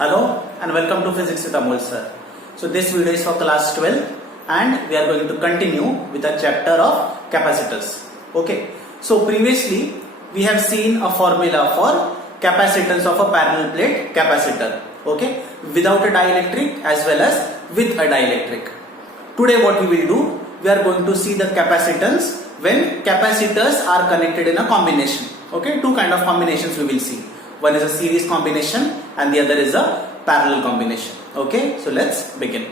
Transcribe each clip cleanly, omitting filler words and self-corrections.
Hello and welcome to Physics with Amol sir. So this video is for class 12 and we are going to continue with the chapter of capacitors. Okay. So previously we have seen a formula for capacitance of a parallel plate capacitor. Okay. Without a dielectric as well as with a dielectric. Today what we will do, we are going to see the capacitance when capacitors are connected in a combination. Okay. Two kind of combinations we will see. One is a series combination and the other is a parallel combination. Okay, so let's begin.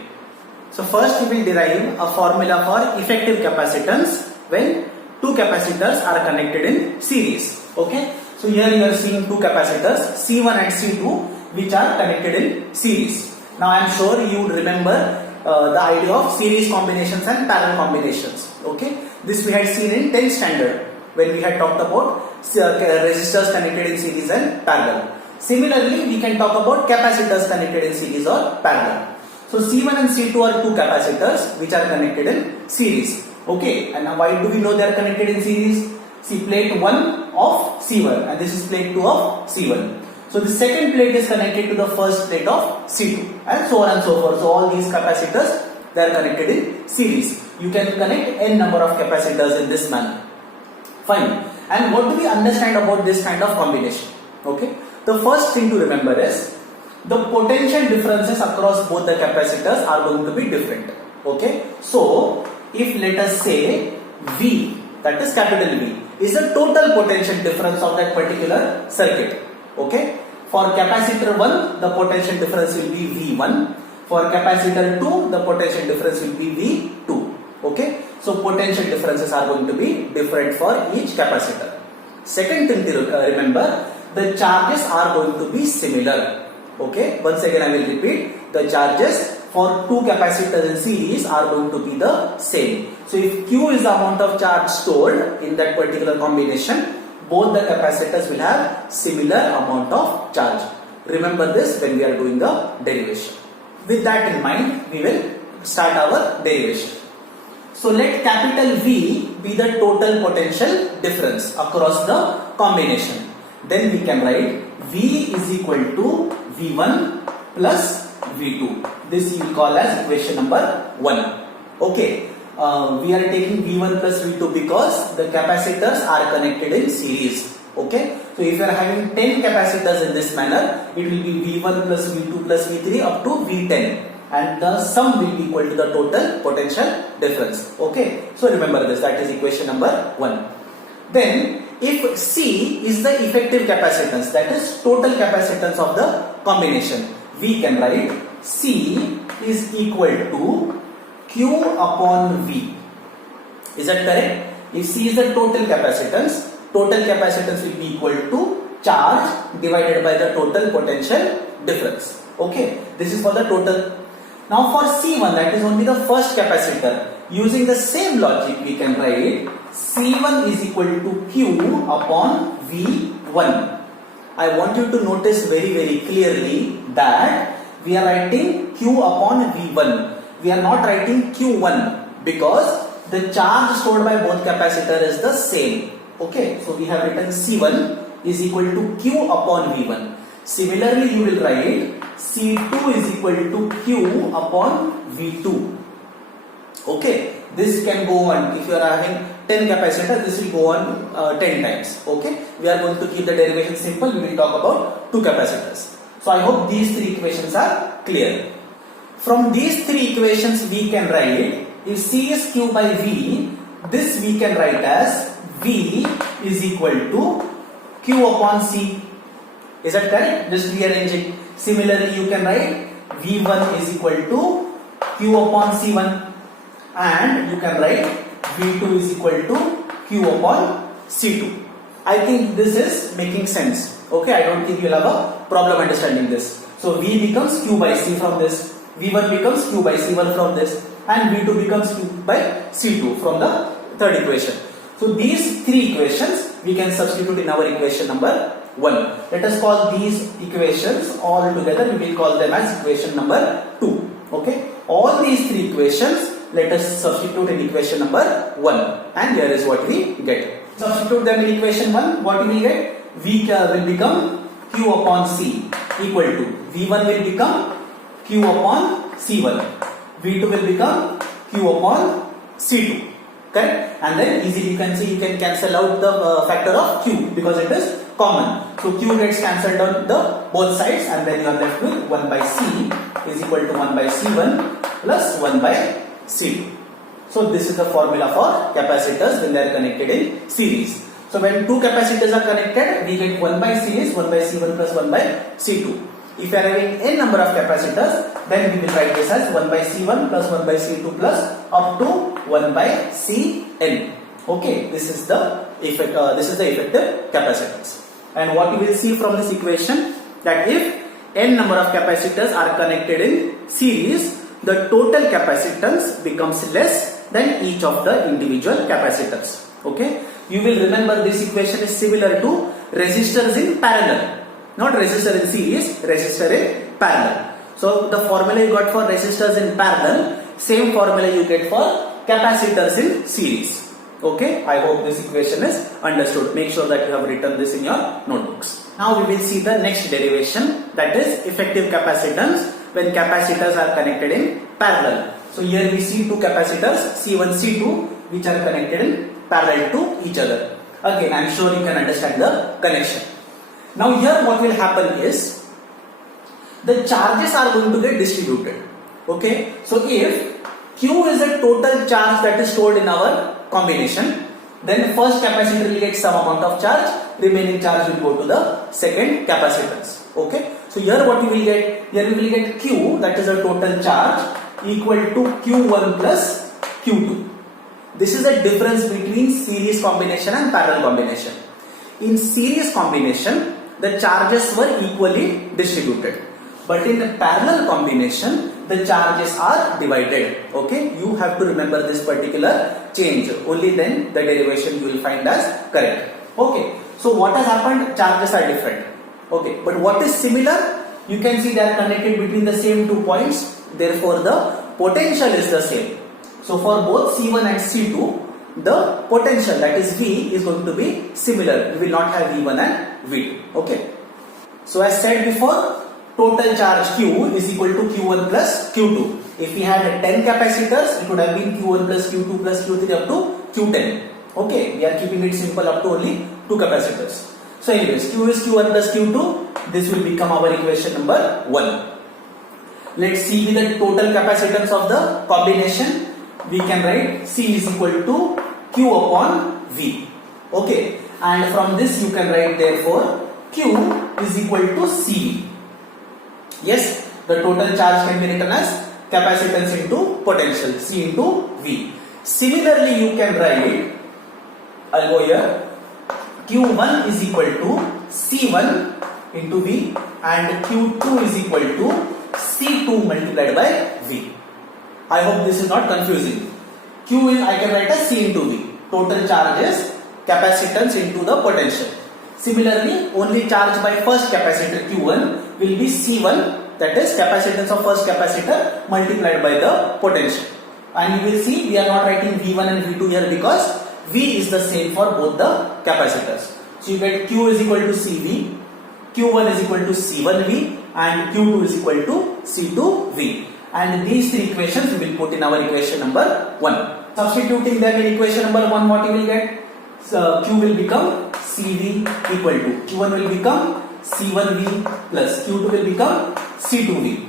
So first we will derive a formula for effective capacitance when two capacitors are connected in series. Okay, so here you are seeing two capacitors C1 and C2 which are connected in series. Now I am sure you would remember the idea of series combinations and parallel combinations. Okay, this we had seen in 10th standard when we had talked about resistors connected in series and parallel. Similarly, we can talk about capacitors connected in series or parallel. So C1 and C2 are two capacitors which are connected in series. Okay, and now why do we know they are connected in series? See, plate 1 of C1 and this is plate 2 of C1. So the second plate is connected to the first plate of C2 and so on and so forth. So all these capacitors, they are connected in series. You can connect n number of capacitors in this manner. Fine. And what do we understand about this kind of combination? Okay. The first thing to remember is the potential differences across both the capacitors are going to be different. Okay. So if let us say V, that is capital V, is the total potential difference of that particular circuit. Okay. For capacitor 1, the potential difference will be V1. For capacitor 2, the potential difference will be V2. Okay. So potential differences are going to be different for each capacitor. Second thing to remember, the charges are going to be similar. Okay. Once again I will repeat, the charges for two capacitors in series are going to be the same. So if Q is the amount of charge stored in that particular combination, both the capacitors will have similar amount of charge. Remember this when we are doing the derivation. With that in mind, we will start our derivation. So let capital V be the total potential difference across the combination. Then we can write V is equal to V1 plus V2. This you will call as equation number 1. Okay. We are taking V1 plus V2 because the capacitors are connected in series. Okay. So if you are having 10 capacitors in this manner, it will be V1 plus V2 plus V3 up to V10. And the sum will be equal to the total potential difference. Okay. So remember this, that is equation number 1. Then if C is the effective capacitance, that is total capacitance of the combination, we can write C is equal to Q upon V. Is that correct? If C is the total capacitance will be equal to charge divided by the total potential difference. Okay. This is for the total. Now for C1, that is only the first capacitor, using the same logic we can write C1 is equal to Q upon V1. I want you to notice very clearly that we are writing Q upon V1. We are not writing Q1 because the charge stored by both capacitor is the same. Okay, so we have written C1 is equal to Q upon V1. Similarly, you will write C2 is equal to Q upon V2. Okay, this can go on. If you are having 10 capacitors, this will go on 10 times. Okay, we are going to keep the derivation simple. We will talk about two capacitors. So I hope these three equations are clear. From these three equations, we can write if C is Q by V, this we can write as V is equal to Q upon C. Is that correct? Just rearrange it. Similarly, you can write V1 is equal to Q upon C1 and you can write V2 is equal to Q upon C2. I think this is making sense. Okay, I don't think you'll have a problem understanding this. So V becomes Q by C from this, V1 becomes Q by C1 from this, and V2 becomes Q by C2 from the third equation. So these three equations we can substitute in our equation number 1. Let us call these equations all together, we will call them as equation number 2. Okay, all these three equations let us substitute in equation number 1 and here is what we get. Substitute them in equation 1, what we will get? V will become Q upon C equal to V1 will become Q upon C1, V2 will become Q upon C2, correct? And then easily you can see you can cancel out the factor of Q because it is common. So Q gets cancelled on the both sides and then you are left with 1 by C is equal to 1 by C1 plus 1 by C2. So this is the formula for capacitors when they are connected in series. So when two capacitors are connected, we get 1 by series, 1 by C1 plus 1 by C2. If you are having n number of capacitors, then we will write this as 1 by C1 plus 1 by C2 plus up to 1 by Cn. Okay, this is the effective capacitance. And what you will see from this equation, that if n number of capacitors are connected in series, the total capacitance becomes less than each of the individual capacitors. Okay, you will remember this equation is similar to resistors in parallel, not resistor in series, resistor in parallel. So the formula you got for resistors in parallel, same formula you get for capacitors in series. Okay, I hope this equation is understood. Make sure that you have written this in your notebooks. Now we will see the next derivation, that is effective capacitance when capacitors are connected in parallel. So here we see two capacitors C1, C2 which are connected in parallel to each other. Again, I am sure you can understand the connection. Now here what will happen is the charges are going to get distributed. Okay, so if Q is the total charge that is stored in our combination, then first capacitor will get some amount of charge, remaining charge will go to the second capacitance. Okay, so here what we will get, here we will get Q, that is the total charge, equal to Q1 plus Q2. This is the difference between series combination and parallel combination. In series combination, the charges were equally distributed, but in the parallel combination, the charges are divided. Okay, you have to remember this particular change. Only then the derivation you will find as correct. Okay, so what has happened? Charges are different. Okay, but what is similar? You can see they are connected between the same 2 points. Therefore, the potential is the same. So for both C1 and C2, the potential, that is V, is going to be similar. We will not have V1 and V2. Okay. So as said before, total charge Q is equal to Q1 plus Q2. If we had 10 capacitors, it would have been Q1 plus Q2 plus Q3 up to Q10. Okay, we are keeping it simple up to only 2 capacitors. So anyways, Q is Q1 plus Q2. This will become our equation number 1. Let's see with the total capacitance of the combination. We can write C is equal to Q upon V. Okay, and from this you can write therefore Q is equal to CV. Yes, the total charge can be written as capacitance into potential, C into V. Similarly, you can write, I'll go here, Q1 is equal to C1 into V and Q2 is equal to C2 multiplied by V. I hope this is not confusing. Q is, I can write as C into V. Total charge is capacitance into the potential. Similarly, only charge by first capacitor Q1 will be C1, that is capacitance of first capacitor multiplied by the potential. And you will see we are not writing V1 and V2 here because V is the same for both the capacitors. So you get Q is equal to CV, Q1 is equal to C1V and Q2 is equal to C2V. And these three equations we will put in our equation number 1. Substituting them in equation number 1, what you will get? So Q will become CV equal to Q1 will become C1V plus Q2 will become C2V.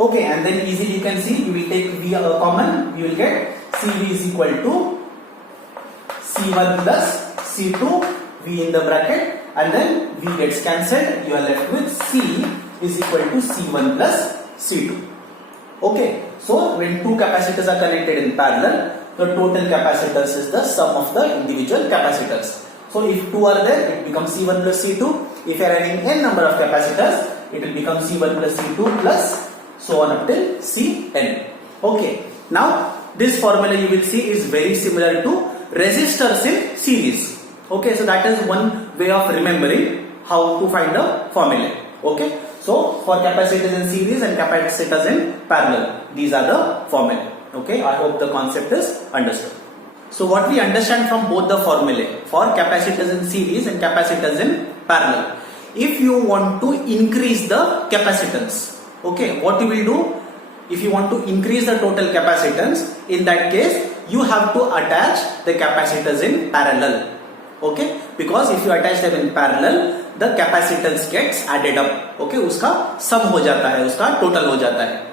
Okay, and then easily you can see you will take V common, you will get CV is equal to C1 plus C2 V in the bracket, and then V gets cancelled. You are left with C is equal to C1 plus C2. Okay, so when two capacitors are connected in parallel, the total capacitance is the sum of the individual capacitors. So if two are there, it becomes C1 plus C2. If you are having n number of capacitors, it will become C1 plus C2 plus so on up till Cn. Okay, now this formula you will see is very similar to resistors in series. Okay, so that is one way of remembering how to find a formula. Okay, so for capacitors in series and capacitors in parallel, these are the formulae. Okay, I hope the concept is understood. So what we understand from both the formulae for capacitors in series and capacitors in parallel, if you want to increase the capacitance, okay, what you will do, if you want to increase the total capacitance, in that case you have to attach the capacitors in parallel, okay, because if you attach them in parallel the capacitance gets added up, okay, uska sum ho jata hai, uska total ho jata hai.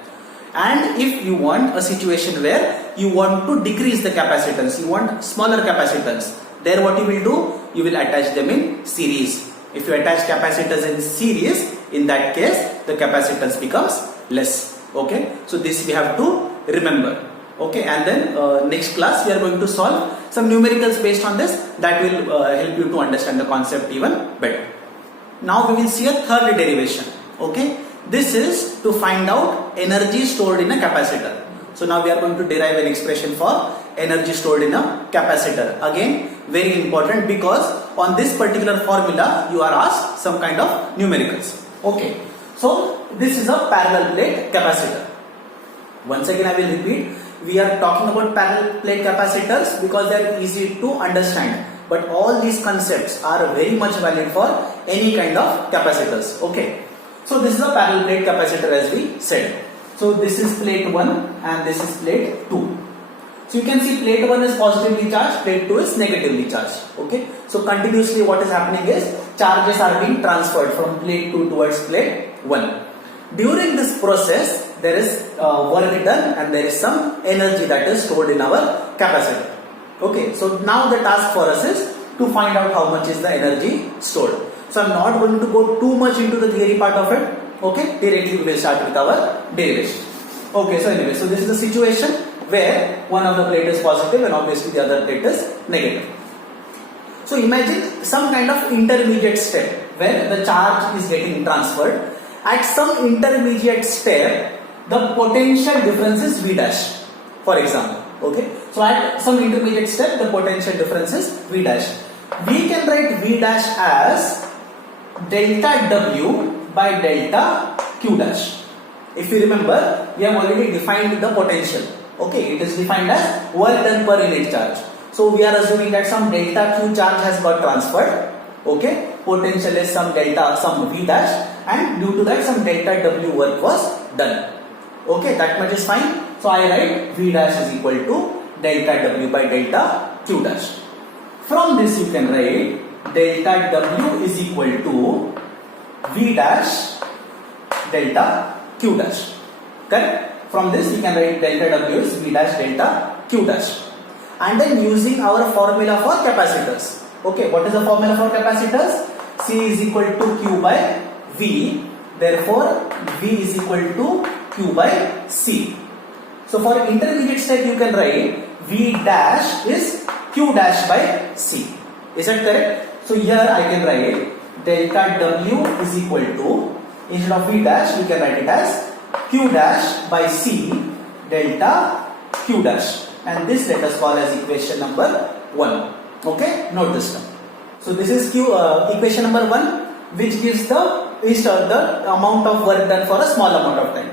And if you want a situation where you want to decrease the capacitance, you want smaller capacitance, there what you will do, you will attach them in series. If you attach capacitors in series, in that case the capacitance becomes less, okay. So this we have to remember, okay. And then next class we are going to solve some numericals based on this, that will help you to understand the concept even better. Now we will see a third derivation, okay. This is to find out energy stored in a capacitor. So now we are going to derive an expression for energy stored in a capacitor. Again, very important, because on this particular formula you are asked some kind of numericals. Okay, so this is a parallel plate capacitor. Once again I will repeat, we are talking about parallel plate capacitors because they are easy to understand. But all these concepts are very much valid for any kind of capacitors. Okay. So this is a parallel plate capacitor as we said. So this is plate 1 and this is plate 2. So you can see plate 1 is positively charged, plate 2 is negatively charged. Okay. So continuously what is happening is charges are being transferred from plate 2 towards plate 1. During this process there is work done and there is some energy that is stored in our capacitor. Okay. So now the task for us is to find out how much is the energy stored. So I am not going to go too much into the theory part of it. Okay, directly we will start with our derivation. Okay, so anyway, so this is the situation where one of the plate is positive and obviously the other plate is negative. So imagine some kind of intermediate step where the charge is getting transferred. At some intermediate step, the potential difference is V dash, for example. Okay, so at some intermediate step, the potential difference is V dash. We can write V dash as delta W by delta Q dash. If you remember, we have already defined the potential. Okay, it is defined as work done per unit charge. So we are assuming that some delta Q charge has got transferred. Okay, potential is some delta, some V dash, and due to that some delta W work was done. Okay, that much is fine. So I write V dash is equal to delta W by delta Q dash. From this you can write delta W is equal to V dash delta Q dash. Correct? From this we can write delta W is V dash delta Q dash. And then using our formula for capacitors. Okay, what is the formula for capacitors? C is equal to Q by V. Therefore, V is equal to Q by C. So for intermediate step you can write V dash is Q dash by C. Is that correct? So here I can write delta W is equal to, instead of V dash we can write it as Q dash by C delta Q dash, and this let us call as equation number 1. Okay, note this term. So this is equation number 1, which gives the amount of work done for a small amount of time.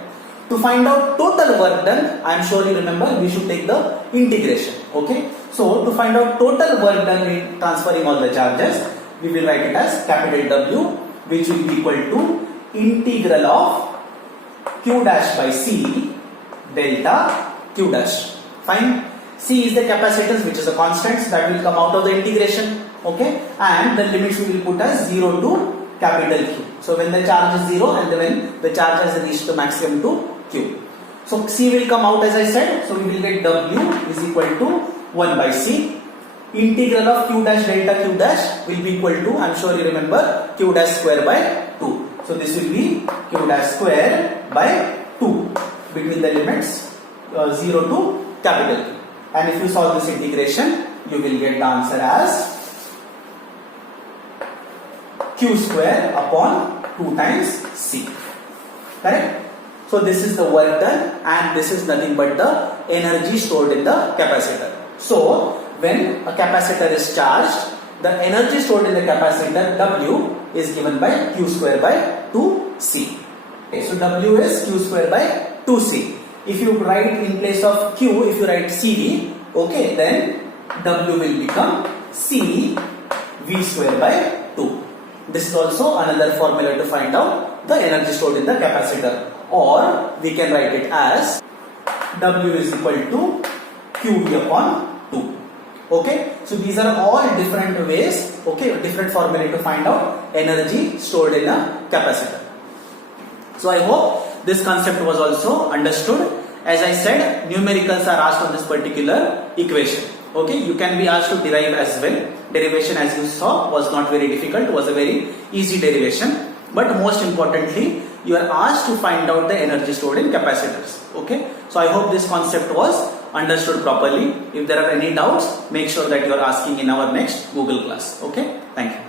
To find out total work done, I am sure you remember we should take the integration. Okay, so to find out total work done in transferring all the charges, we will write it as capital W, which will be equal to integral of Q dash by C delta Q dash. Fine. C is the capacitance, which is a constant that will come out of the integration. Okay, and the limits we will put as 0 to capital Q. So when the charge is 0 and when the charge has reached the maximum to Q. So C will come out as I said. So we will get W is equal to 1 by C. Integral of Q dash delta Q dash will be equal to, I am sure you remember, Q dash square by 2. So this will be Q dash square by 2 between the limits 0 to capital Q. And if you solve this integration, you will get the answer as Q square upon 2 times C. Correct? So this is the work done and this is nothing but the energy stored in the capacitor. So when a capacitor is charged, the energy stored in the capacitor W is given by Q square by 2C. Okay, so W is Q square by 2C. If you write in place of Q, if you write CV, okay, then W will become C V square by 2. This is also another formula to find out the energy stored in the capacitor, or we can write it as W is equal to QV upon 2. Okay, so these are all different ways, okay, different formulae to find out energy stored in a capacitor. So I hope this concept was also understood. As I said, numericals are asked on this particular equation. Okay, you can be asked to derive as well. Derivation, as you saw, was not very difficult, was a very easy derivation. But most importantly, you are asked to find out the energy stored in capacitors. Okay, so I hope this concept was understood properly. If there are any doubts, make sure that you are asking in our next Google class. Okay, thank you.